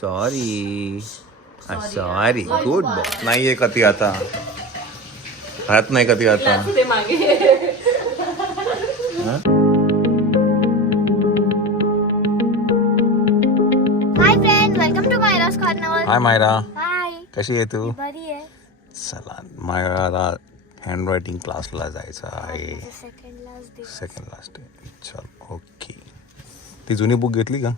Sorry sorry good boy. नाहीये का ती आता राहत नाही का ती आता. Hi friend, welcome to Myra's corner. Hi Myra, hi, कशी आहे तू? बरी आहे. चला मायराला हँड रायटिंग क्लासला जायचं आहे. Second last day. चल ओके. ती जुनी बुक घेतली का?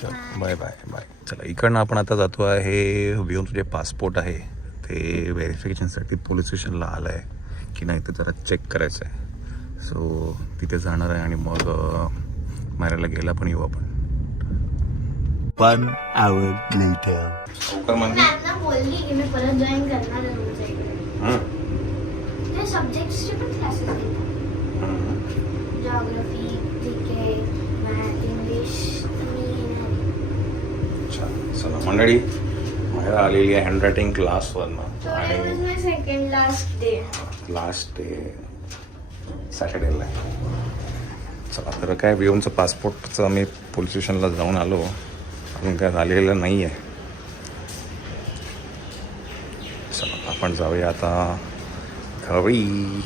चल बाय बाय बाय. चला इकडनं आपण आता जातो आहे व्ह्यूचं जे पासपोर्ट आहे ते व्हेरिफिकेशनसाठी पोलीस स्टेशनला आलं आहे की नाही ते जरा चेक करायचं आहे. सो तिथे जाणार आहे आणि मग मारायला गेला पण येऊ आपण. 1 hour later. मॅमना बोलली की मी परत जॉईन करणार आहे तुमच्या इकडे. ते सब्जेक्ट्सचे पण क्लासेस घेतात. Geography, GK, math, English. चला मंडळी, मायरा आलेली आहे हँड रायटिंग क्लासवरनं आणि सेकंड लास्ट डे सॅटर्डेला आहे. चला तर काय व्ह्यूचं पासपोर्टचं मी पोलीस स्टेशनला जाऊन आलो, अजून काय झालेलं नाही आहे. चला आपण जाऊया आता घरी.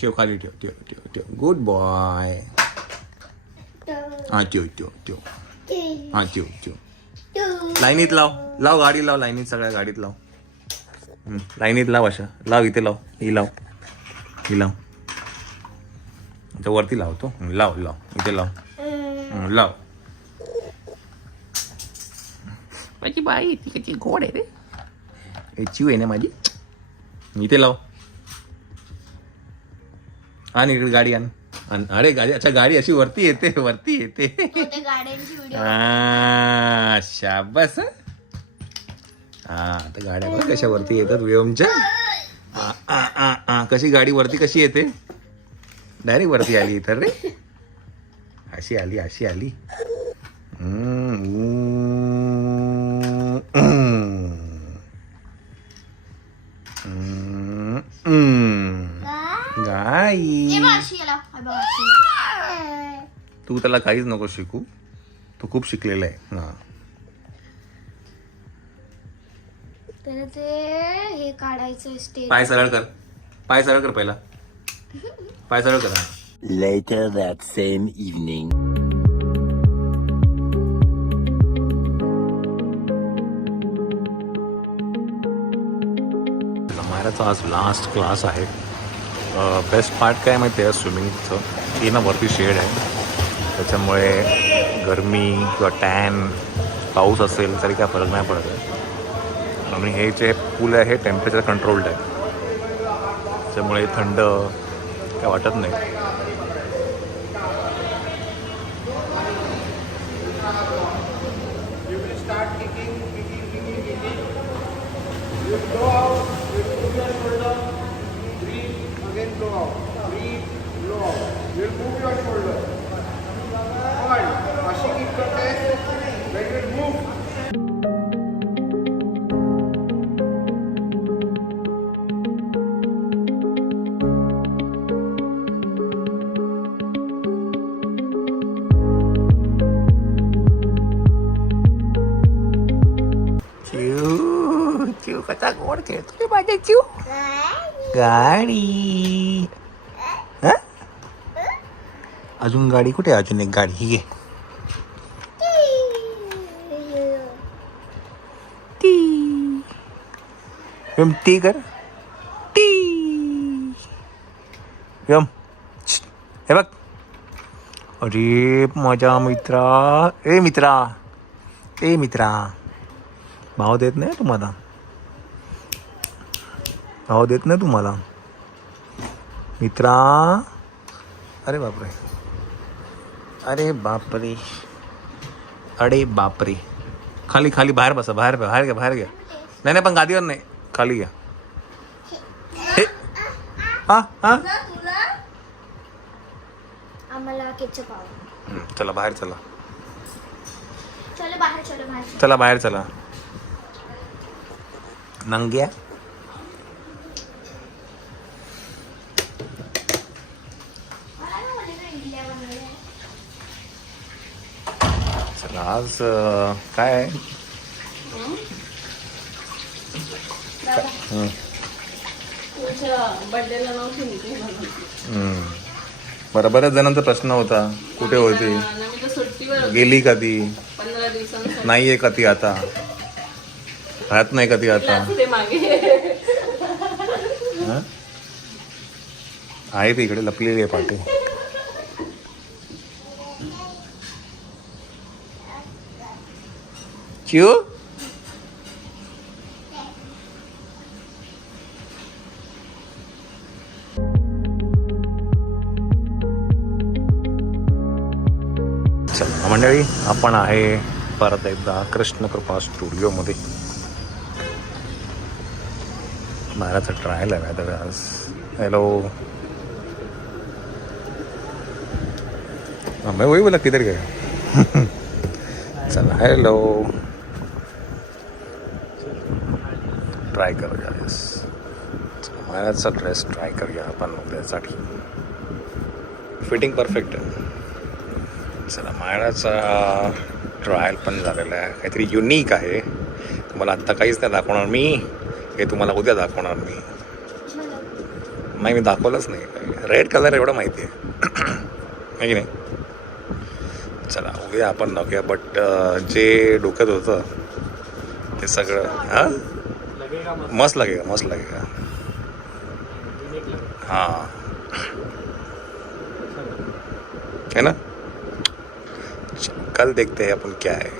ठेव खाली, ठेव ठेव ठेव ठेव. Good boy. हां ठेव ठेव ठेव. हां ठेव ठेव. लाईनीत लाव गाडी लाव, लाईनीत सगळ्या गाडीत लाव. लाईनीत लाव, अशा लाव, इथे लाव, ही लाव, ही लाव, वरती लावतो. लाव लाव, इथे लाव, लाव. माझी बाई ती कशी गोड आहे रे. चिव आहे ना माझी. इथे लाव. आणि इकडे गाडी आण. अरे गाडी, अच्छा गाडी अशी वरती येते, वरती येते. हा शाबास. हा आता गाड्या बघ कशा वरती येतात व्योमच्या. कशी गाडी वरती कशी येते, डायरेक्ट वरती आली इतर रे. अशी आली, अशी आली. गाई, तू त्याला काहीच नको शिकू, तू खूप शिकलेला आहे. हा तर ते हे काढायचं स्टेज. पाय सरळ कर, पाय सरळ कर पहिला, पाय सरळ कर. Later that same evening. मायराचा आज लास्ट क्लास आहे. बेस्ट पार्ट काय माहिती आहे, स्विमिंगचं. ती ना वरती शेड आहे, त्याच्यामुळे गरमी किंवा टॅन पाऊस असेल तरी काय फरक नाही पडत आहे. आणि हे जे पूल आहे हे टेम्परेचर कंट्रोल्ड आहे, त्याच्यामुळे थंड काय वाटत नाही. चिव कसा गोड खेळतो माझ्या चिव. गाडी. अजून गाडी कुठे, अजून एक गाडी ही घे. टी कर, टी. यम हे बघ. अरे माझ्या मित्रा, ए मित्रा, ए मित्रा, भाव देत नाही तुम्हाला, भाव देत नाही तुम्हाला मित्रा. अरे बापरे, अरे बापरे, अरे बापरे. खाली खाली बाहेर बसा, बाहेर बाहेर घ्या, बाहेर घ्या. नाही नाही पण गादीवर नाही, खाली घ्या. हे हा हा आम्हाला केचप आवडतं. चला बाहेर चला, चला बाहेर, चला बाहेर, चला बाहेर चला. नंग्या. इडल्या बनवल्या. चला आज काय आहे? हं. तुझ्या बर्थडेला नव्हती मी ते बनवली. बरं, बऱ्याच जणांचा प्रश्न होता कुठे होती, मी तर सुट्टीवर होते. गेली का ती, 15 दिवसांसाठी. नाहीये का ती आता, राहत नाही का ती आता? ते मागे हं? आहे ती इकडे लपलेली आहे पाठी. चिऊ चला मंडळी, आपण आहे परत एकदा कृष्णकृपा स्टुडिओमध्ये. महाराजचा ट्रायल आहे आता आज. हॅलो मैं वही बोला किधर गया. चला हॅलो, ट्राय करूया. महाराजचा ड्रेस ट्राय करूया आपण उद्यासाठी. फिटिंग परफेक्ट आहे. चला महाराजचा ट्रायल पण झालेला आहे. काहीतरी युनिक आहे. तुम्हाला आत्ता काहीच नाही दाखवणार मी, हे तुम्हाला उद्या दाखवणार मी. नाही, मी दाखवलंच नाही. रेड कलर एवढं माहिती आहे की नाही. चला उद्या आपण दाखवूया. बट जे डोक्यात होतं ते सगळं हां मस्त लगेगा, मस्त लगेगा. हाँ है ना. कल देखते हैं अपन क्या है.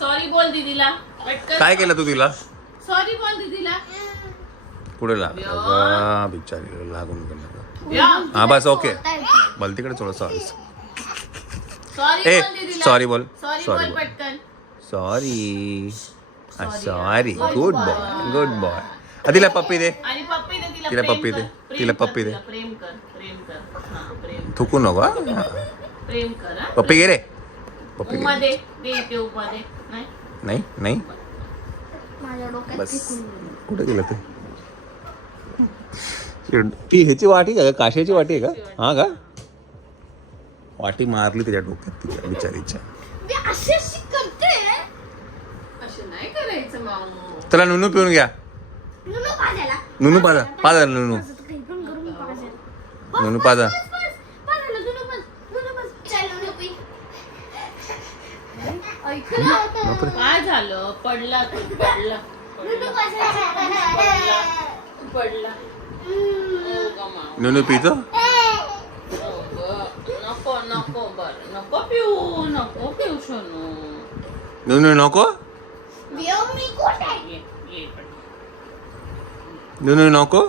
सॉरी बोल दीदीला. काय केलं तू तिला? सॉरी बोल दीदीला. पुढे लाग बिचारी लागून गेलं. या. हा बस ओके. भलतीकडे थोडं सॉरी. सॉरी ए बोल दीदीला. सॉरी बोल. सॉरी सॉरी बोल बोल. पटकन. Sorry. Sorry. Good boy, good boy. तिला पप्पी दे. आणि पप्पी दे तिला. तिला प्रेम पप्पी कर. दे. प्रेम तिला कर, पप्पी दे. तिला प्रेम कर, प्रेम कर. हां, प्रेम. थुकू नको हा. प्रेम कर. हां. पप्पी घे रे. पप्पी उमा घे. दे. दे इथे उमा दे. नाही. नाही नाही माझ्या डोक्यात बस. फेकून. कुठे गेलं ते? ती ह्याची वाटी आहे का, काशाची वाटी आहे का? हा का, वाटी मारली त्याच्या डोक्यात तिच्या बिचारीच्या. मी अशी अशी करते. असं नाही करायचं माऊ. चला नुनू पिऊन घ्या. नुनू पाजायला. नुनू पाजा, पाजा नुनू. काही पण करून पाजायला. नुनू पाजा. पाजायला नुनू पाज. नुनू पाज. चल नुनू पी. ऐकलं होतं. बापरे. काय झालं? पडला तू. पडला. नुनू पाजायला. पडला. हो का माऊ? नुनू पितो. हो ग. नको नको बरं. नको पिऊ. नको पिऊ सोनू. नुनू नको. देव मी कुठे? ये ये पटकन. नुनू नको.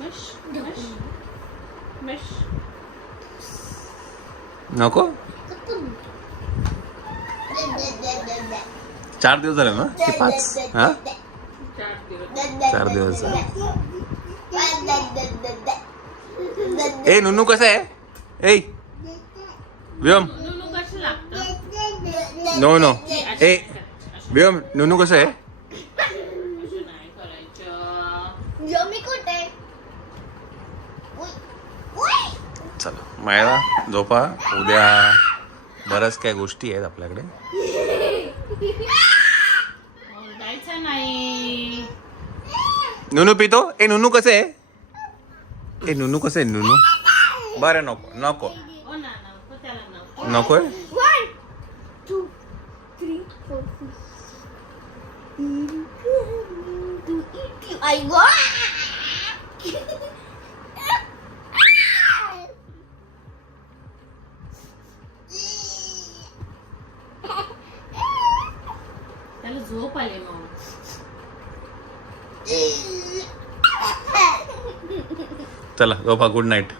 मिश मिश मिश. नको. 4 दिवस झाले ना की 5? हा 4 दिवस. 4 दिवस. ए नुनू कसं आहे? ए व्योम. नुनू कसं लागतं? No no. ए व्योम, नुनू कसं आहे? असं नाही करायचं. देव मी कुठे? चला मायला झोपा. उद्या बऱ्याच काय गोष्टी आहेत आपल्याकडे. ओरडायचं नाही. नुनू पितो. ए नुनू कसं आहे? ए नुनू कसं आहे नुनू? बरं नको नको हो ना, नको त्याला नको. नकोय. 1 2 3 4 5 आई गो. त्याला झोप आले मग. चला झोपा. Good night.